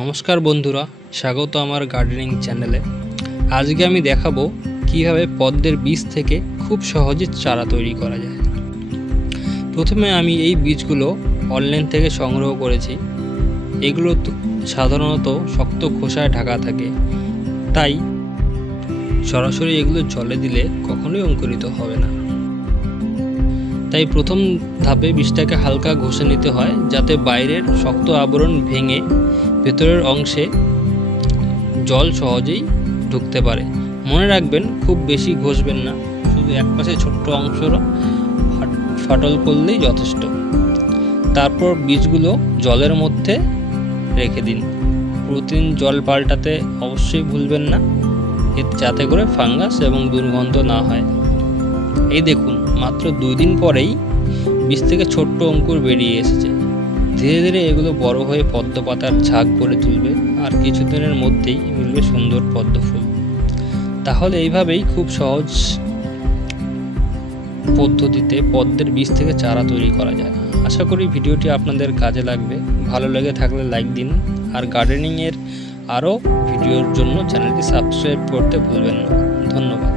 নমস্কার বন্ধুরা, স্বাগত আমার গার্ডেনিং চ্যানেলে। আজকে আমি দেখাবো কিভাবে পদ্মের বীজ থেকে খুব সহজে চারা তৈরি করা যায়। প্রথমে আমি এই বীজগুলো অনলাইন থেকে সংগ্রহ করেছি। এগুলো সাধারণত শক্ত খোসায় ঢাকা থাকে, তাই সরাসরি এগুলো জলে দিলে কখনোই অঙ্কুরিত হবে না। তাই প্রথম ধাপে বীজটাকে হালকা ঘষে নিতে হয়, যাতে বাইরের শক্ত আবরণ ভেঙে ভেতরের অংশে জল সহজেই ঢুকতে পারে। মনে রাখবেন, খুব বেশি ঘষবেন না, শুধু এক পাশে ছোট্ট অংশটা ফাটল করলেই যথেষ্ট। তারপর বীজগুলো জলের মধ্যে রেখে দিন। প্রতিদিন জল পাল্টাতে অবশ্যই ভুলবেন না, যাতে করে ফাঙ্গাস এবং দুর্গন্ধ না হয়। এই দেখুন, মাত্র 2 দিন পরেই বীজ থেকে ছোট্ট অঙ্কুর বেরিয়ে এসেছে। ধীরে ধীরে এগুলো বড় হয়ে পদ্ম পাতার ঝাঁক করে তুলবে, আর কিছুদিনের মধ্যেই মিলবে সুন্দর পদ্ম ফুল। তাহলে এইভাবেই খুব সহজ পদ্ধতিতে পদ্মের বীজ থেকে চারা তৈরি করা যায়। আশা করি ভিডিওটি আপনাদের কাজে লাগবে। ভালো লেগে থাকলে লাইক দিন, আর গার্ডেনিংয়ের আরও ভিডিওর জন্য চ্যানেলটি সাবস্ক্রাইব করতে ভুলবেন না। ধন্যবাদ।